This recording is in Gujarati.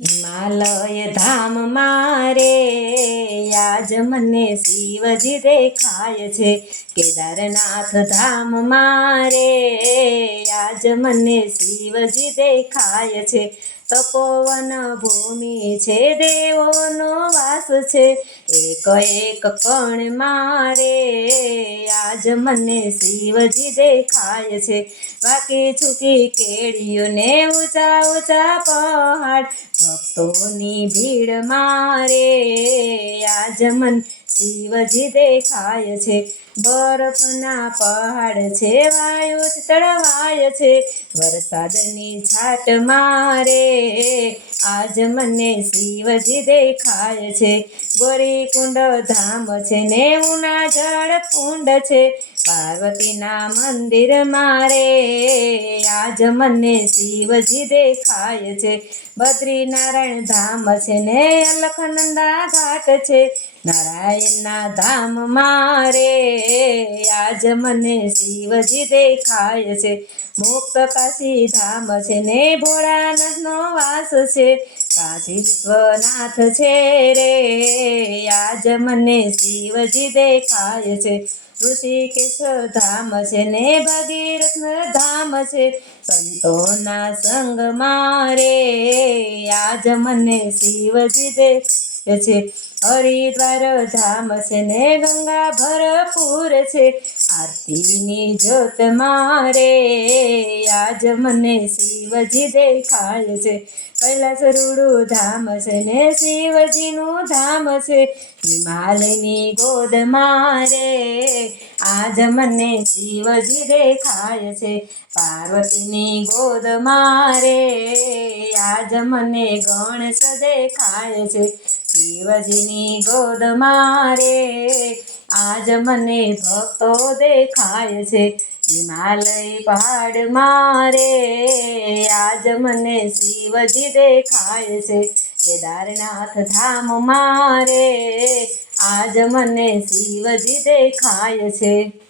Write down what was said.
હિમાલય ધામ મારે આજ મને શિવજી દેખાય છે. કેદારનાથ ધામ મારે આજ મને શિવજી દેખાય છે. તપોવન ભૂમિ છે, દેવોનો વાસ છે, એક એક કણ મારે આજ મને શિવજી દેખાય છે. વાકી છૂકી કેડીઓ ને ઊંચા ઊંચા પહાડ, ભક્તોની ભીડ મારે આજ મન શિવજી દેખાય છે. બરફના પહાડ છે, વાયુ તળવાય છે, વરસાદની છાટ મારે આજ મને શિવજી દેખાય છે. ગોરીકુંડ ધામ છે ને ઉના જળ કુંડ છે, પાર્વતીના મંદિર મારે આજ મને શિવજી દેખાય છે. બદ્રીનારાયણ ધામ છે ને અલખનંદા ઘાટ છે, નારાયણના ધામ મારે આજ મને શિવજી દેખાય છે. મુક્ત કાશી ધામ છે ને ભોળાનાથનો વાસ છે, કાશી વિશ્વનાથ છે રે આજ મને શિવજી દેખાય છે. ઋષિકેશ ધામ છે ને ભાગીરથ ધામ છે, સંતોના સંગ મારે આજ મને શિવજી દેખાય છે. હરિદ્વાર ધામ છે ને ગંગા ભરપૂર છે, આરતીની જ્યોત મારે આજ મને શિવજી દેખાય છે. કૈલાસ રૂડું ધામ છે ને શિવજીનું ધામ છે, હિમાલયની ગોદ મારે આજ મને શિવજી દેખાય છે. પાર્વતીની ગોદ મારે આજ મને ગણેશ દેખાય છે. શિવજીની ગોદ મારે આજ મને ભક્તો દેખાય છે. હિમાલય પહાડ મારે આજ મને શિવજી દેખાય છે. કેદારનાથ ધામ મારે આજ મને શિવજી દેખાય છે.